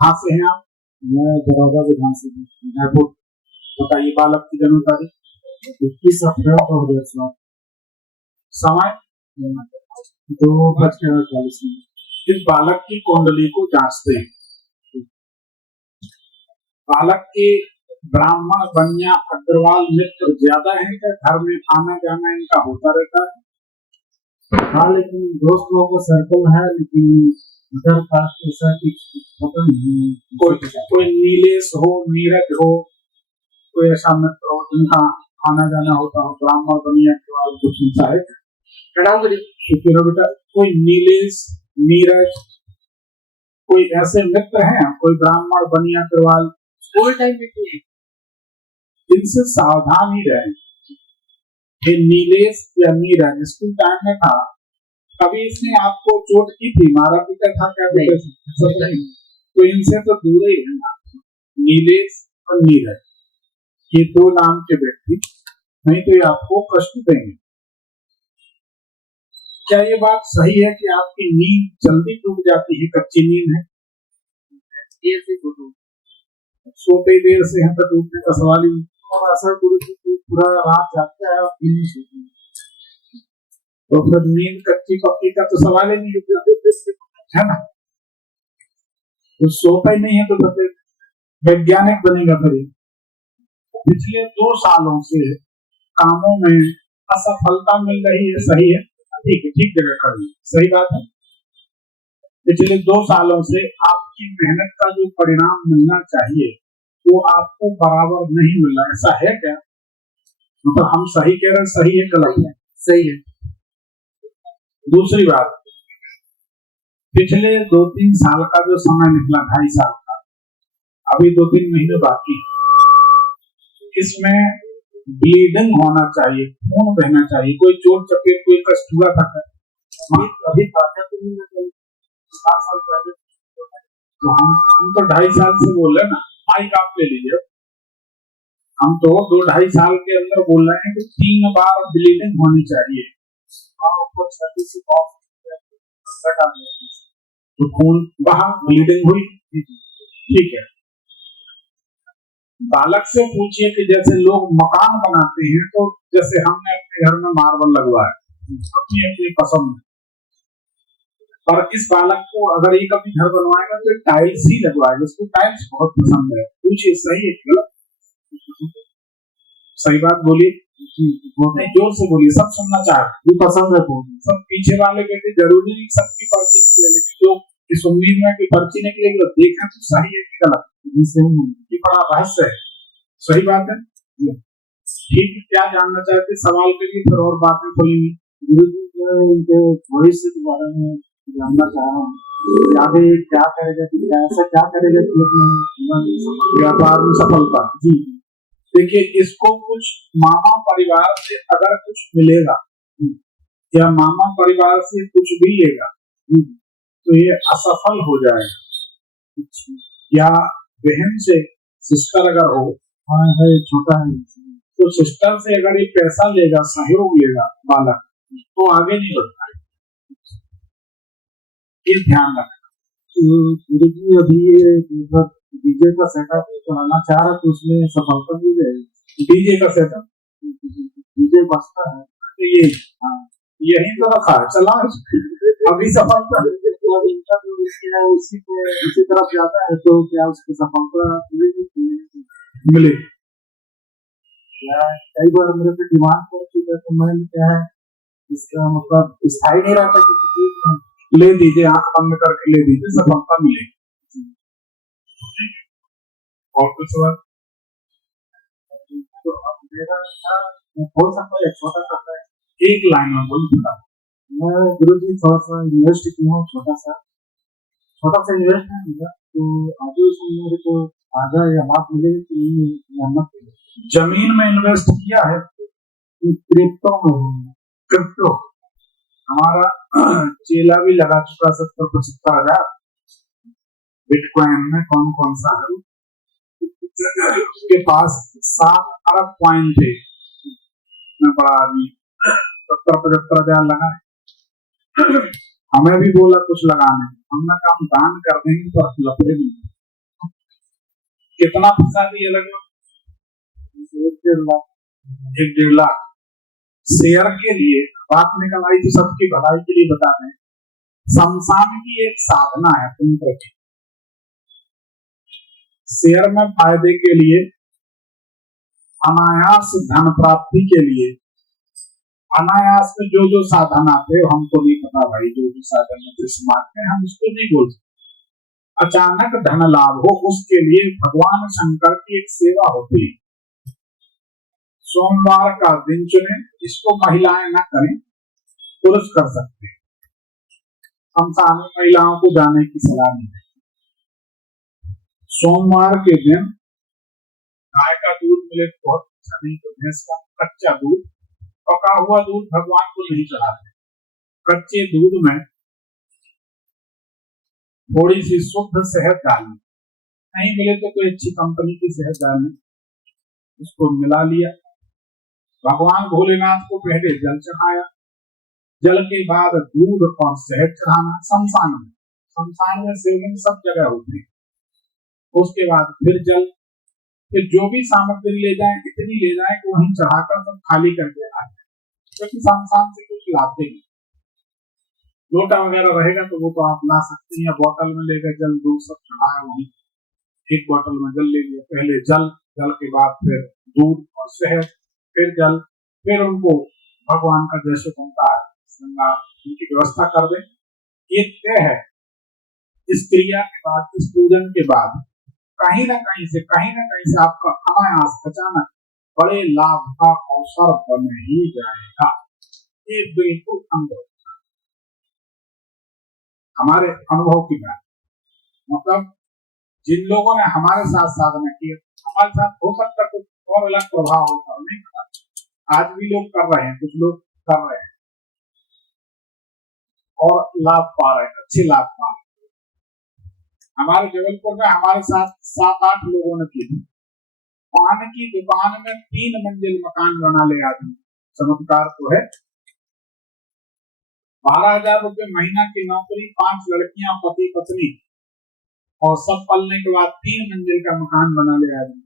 कहाँ से हैं आप? मैं बड़ौदा विधान से जयपुर। बताइए बालक की जन्म तारीख 21 अप्रैल 2007, समय 2:48 मिनट। इस बालक की कुंडली को जांचते हैं। बालक के ब्राह्मण बनिया अग्रवाल मित्र ज्यादा है क्या? घर में आना जाना इनका होता रहता है? हाँ, लेकिन दोस्त लोगों का सर्कल है, लेकिन उधर कास्ट ऐसा पता नहीं। कोई नीलेश हो, नीरज हो, कोई ऐसा मित्र हो जिनका आना जाना होता हो, ब्राह्मण बनिया अग्रवाल कुछ इंसा है? बेटा कोई नीलेश नीरज कोई ऐसे मित्र हैं? कोई ब्राह्मण बनिया अग्रवाल? स्कूल टाइम में इनसे सावधान ही रहे। ये नीलेश या नीरज स्कूल टाइम में था, कभी इसने आपको चोट की थी, मारा पीटा था क्या? नहीं। तो इनसे तो दूर ही रहना। नीलेश और नीरज ये दो नाम के व्यक्ति, नहीं तो ये आपको कष्ट देंगे। क्या ये बात सही है कि आपकी नींद जल्दी टूट जाती है? कच्ची नींद है, देर से सोते देर से हैं तो टूटने का सवाल ही। और ऐसा गुरु जी पूरा रात जागता है और दिन में सोते हैं, तो फिर नींद कच्ची पक्की का तो सवाल ही नहीं है ना। तो सोता ही नहीं है तो फिर वैज्ञानिक बनेगा फिर। पिछले 2 सालों से कामों में असफलता मिल रही है, सही है? ठीक है, ठीक जगह खड़ी, सही बात है। पिछले 2 सालों से आपकी मेहनत का जो परिणाम मिलना चाहिए वो आपको बराबर नहीं मिल रहा, ऐसा है क्या? मतलब हम सही कह रहे हैं, सही है गलत है? सही है। दूसरी बात, पिछले 2-3 साल का जो समय निकला, 2.5 साल का, अभी 2-3 महीने बाकी, इसमें ब्लीडिंग होना चाहिए, खून बहना चाहिए। कोई चोट चपेट कोई कष्ट हुआ था? अभी ताजा तो नहीं लगा, 7 साल पहले। तो हम तो 2.5 साल से बोल रहे हैं ना, माइक आप ले लीजिए। हम तो 2-2.5 साल के अंदर बोल रहे हैं कि 3 बार ब्लीडिंग होनी चाहिए। तो खून बहा, ब्लीडिंग हुई, ठीक है। बालक से पूछिए कि जैसे लोग मकान बनाते हैं, तो जैसे हमने अपने घर में मार्बल लगवाया, अपनी अपनी पसंद, पर इस बालक को अगर ये कभी घर बनवाएगा तो टाइल्स ही लगवाएगा, उसको टाइल्स बहुत पसंद है। पूछिए सही है गलत? सही बात बोलिए, नहीं जोर से बोलिए, सब सुनना चाहते। पसंद है तो सब पीछे वाले बेटे जरूरी नहीं सबकी पर्ची निकले, लेकिन जो इस उम्मीद में कि पर्ची निकलेगी तो देखें तो सही है कि गलत। ये बड़ा रहस्य है, सही बात है, ठीक है। क्या जानना चाहते सवाल के लिए, फिर और बातें खुलेंगी। गुरु जी उनके भविष्य के बारे में जानना चाह रहा हूँ, आगे क्या करेगा, ऐसा क्या करेगा कि अपने व्यापार में सफलता। जी देखिए, इसको कुछ मामा परिवार से अगर कुछ मिलेगा या मामा परिवार से कुछ भी लेगा तो ये असफल हो जाएगा। या बहन से सिस्टर अगर हो, है छोटा है, तो सिस्टर से अगर ये पैसा लेगा, सहयोग लेगा बालक, तो आगे नहीं बढ़ता है, ये ध्यान रखना। गुरु जी अभी मतलब डीजे का सेटअप चलाना चाह रहा, तो उसमें सफलता मिल जाएगी। डीजे का सेटअप, डीजे बजता है तो ये यही तो रखा है, चला अभी सफलता उसी तरफ जाता है, तो क्या उसकी सफलता मिले? कई बार मेरे पे डिमांड कर चुका है, तो मैंने क्या है इसका मतलब स्थायी नहीं रहता कि ले दीजिए, आंख बंद करके ले दीजिए, सफलता मिलेगी। और कुछ सवाल? तो मेरा बोल सकता है छोटा सा है, एक लाइन में बोल दूंगा। मैं गुरु जी थोड़ा सा इन्वेस्ट किया हूँ, छोटा सा इन्वेस्ट है मेरा, तो आगे इसमें मेरे को आधा या लाभ मिलेगा कि नहीं, मेहनत जमीन में इन्वेस्ट किया है, क्रिप्टो में, क्रिप्टो हमारा चेला भी लगा चुका 70-75 हजार बिटकॉइन में। कौन कौन सा है उसके पास? 7 अरब कॉइन थे, मैं बड़ा आदमी 70-75 हजार लगा। हमें भी बोला कुछ लगाने, हमने कहा हम दान कर देंगे तो लफड़े नहीं। कितना पैसा दिए लगभग? 1-1.5 लाख। 1-1.5 लाख शेयर के लिए। बात निकल आई तो सबकी भलाई के लिए बता दें, शमशान की एक साधना है तंत्र की। शेयर में फायदे के लिए, अनायास धन प्राप्ति के लिए, अनायास में जो जो साधन आते हैं हमको नहीं पता भाई, जो जो साधन में समाज में हम उसको नहीं बोल सकते। अचानक धन लाभ हो उसके लिए भगवान शंकर की एक सेवा होती है। सोमवार का दिन चुने, इसको महिलाएं ना करें, पुरुष कर सकते हैं। शमशान में महिलाओं को जाने की सलाह नहीं है। सोमवार के दिन गाय का दूध मिले तो बहुत अच्छा, नहीं तो भैंस का कच्चा दूध, पका हुआ दूध भगवान को नहीं चढ़ाते। कच्चे दूध में थोड़ी सी शुद्ध शहद डालनी, नहीं मिले तो कोई अच्छी कंपनी की शहद डालनी, उसको मिला लिया। भगवान भोलेनाथ को पहले जल चढ़ाया, जल के बाद दूध और शहद चढ़ाना। शमशान में शिवलिंग सब जगह होते हैं। उसके बाद फिर जल, फिर जो भी सामग्री ले जाए इतनी ले जाए कि वहीं चढ़ाकर सब खाली करके आ जाए, क्योंकि शमशान से कुछ लाते नहीं। लोटा वगैरह रहेगा तो वो तो आप ला सकते हैं, या बोतल में लेकर जल दूध सब चढ़ाया वहीं, एक बोतल में जल ले लिया। पहले जल, जल के बाद फिर दूध और शहद, फिर जल, फिर उनको भगवान का जैसे बनता है उनकी व्यवस्था कर दें। ये तय है। इस क्रिया के बाद, इस पूजन के बाद कहीं ना कहीं से आपका अनायास अचानक बड़े लाभ का अवसर बन ही जाएगा। ये बिल्कुल अनुभव, हमारे अनुभव की बात। मतलब जिन लोगों ने हमारे साथ साधना की, हमारे साथ हो सकता कुछ और अलग प्रभाव होता है, नहीं पता। आज भी लोग कर रहे हैं, कुछ लोग कर रहे हैं और लाभ पा रहे हैं, अच्छे लाभ पा रहे हैं। हमारे जबलपुर में हमारे साथ 7-8 लोगों ने की थी। पान की दुकान में 3 मंजिल मकान बना ले आदमी, चमत्कार तो है। 12,000 रुपए महीना की नौकरी, 5 लड़कियां, पति पत्नी, और सब पलने के बाद 3 मंजिल का मकान बना ले आदमी।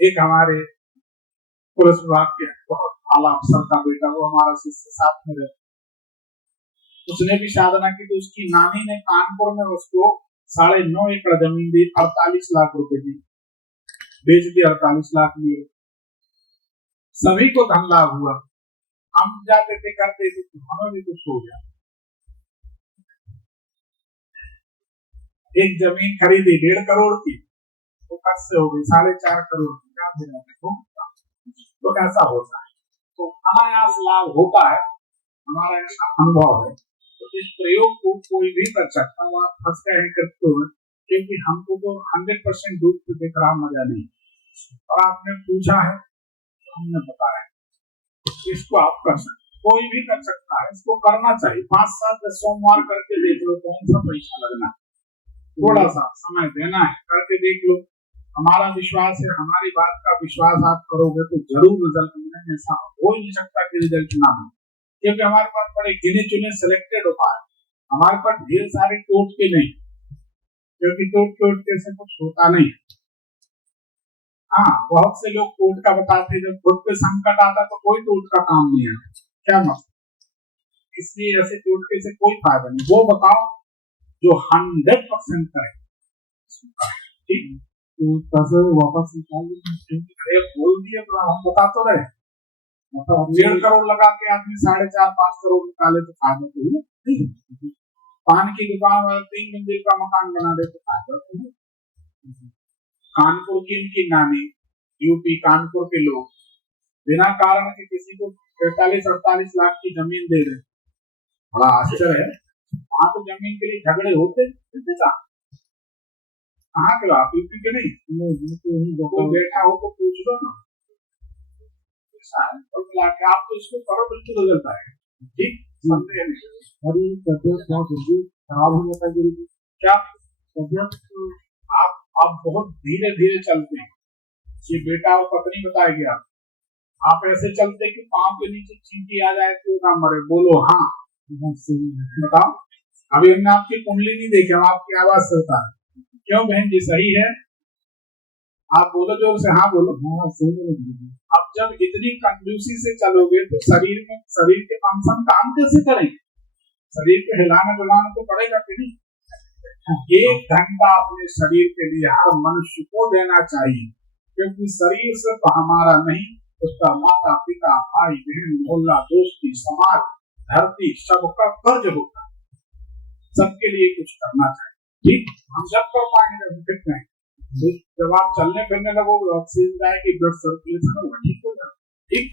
एक हमारे पुलिस विभाग के बहुत आला अफसर का बेटा, वो हमारा शिष्य साथ में रहता, उसने भी साधना की। तो उसकी नानी ने कानपुर में उसको 9.5 एकड़ जमीन दी, 48 लाख रुपए दी, बेच दी, 48 लाख लिए। सभी को धन लाभ हुआ। हम जाते थे, करते थे, तो हमें भी कुछ हो गया। एक जमीन खरीदी 1.5 करोड़ की, वो कब से हो गई 4.5 करोड़ की, क्या देना है? तो ऐसा होता है। तो अनायास लाभ होता है, हमारा ऐसा अनुभव है। तो इस प्रयोग को कोई भी कर सकता है। आप फंस गए हैं करते हुए, क्योंकि हमको तो 100% डूब के देख रहा मजा नहीं, और आपने पूछा है तो हमने बताया। इसको आप कर सकते, कोई भी कर सकता है, इसको करना चाहिए। 5-7 सोमवार करके देख लो, कौन सा पैसा लगना, थोड़ा सा समय देना है, करके देख लो। हमारा विश्वास है, हमारी बात का विश्वास आप करोगे तो जरूर रिजल्ट मिलेंगे। ऐसा हो ही नहीं सकता कि रिजल्ट ना हो, क्योंकि हमारे पास बड़े गिने चुने सिलेक्टेड उपाय, हमारे पास ढेर सारे टोट के नहीं, क्योंकि टोट के से कुछ होता नहीं। हाँ, बहुत से लोग टोट का बताते, जब खुद पे संकट आता तो कोई टोट का काम नहीं है, क्या मतलब? इसलिए ऐसे टोटके से कोई फायदा नहीं। वो बताओ जो 100% करे, ठीक। तो पैसे वापस निकाल अरे बोल दिए तो हम बता तो रहे। मतलब 1.5 करोड़ लगा के आदमी 4.5-5 करोड़ निकाले तो फायदा तो नहीं। पान की दुकान वाला 3 मंजिल का मकान बना दे तो फायदा तो नहीं। कानपुर की इनकी नानी, यूपी कानपुर के लोग बिना कारण के किसी को 45-48 लाख की जमीन दे रहे, बड़ा आश्चर्य है। वहां तो जमीन के लिए झगड़े होते कहाँ के आप यूपी के नहीं, तो बैठा हो तो पूछ लो ना। आप तो इसको करो, बिल्कुल बदलता है, ठीक। हमारी तबियत बहुत जल्दी खराब हो जाता है क्या तबियत? आप बहुत धीरे धीरे चलते हैं। ये बेटा और पत्नी बताएगी आप ऐसे चलते कि पाँव के नीचे चींटी आ जाए तो ना मरे। बोलो हाँ, बताओ। अभी हमने आपकी कुंडली नहीं देखी, हम आपकी आवाज से होता है। क्यों बहन जी, सही है? आप बोलो जोर से, हाँ बोलो। हाँ सही है। अब जब इतनी कंजूसी से चलोगे तो शरीर के फंक्शन काम कैसे करेंगे? शरीर को हिलाना डुलाना तो पड़ेगा कि नहीं? 1 घंटा अपने शरीर के लिए हर मनुष्य को देना चाहिए, क्योंकि शरीर सिर्फ हमारा नहीं, उसका माता पिता भाई बहन मोहल्ला दोस्ती समाज धरती सबका कर्ज होता है। सबके लिए कुछ करना चाहिए। ठीक, हम सब कर पाएंगे जब हम फिट रहेंगे। जब आप चलने फिरने लगोगे, ऑक्सीजन जाएगी, ब्लड सर्कुलेशन होगा, ठीक हो जाएगा। ठीक।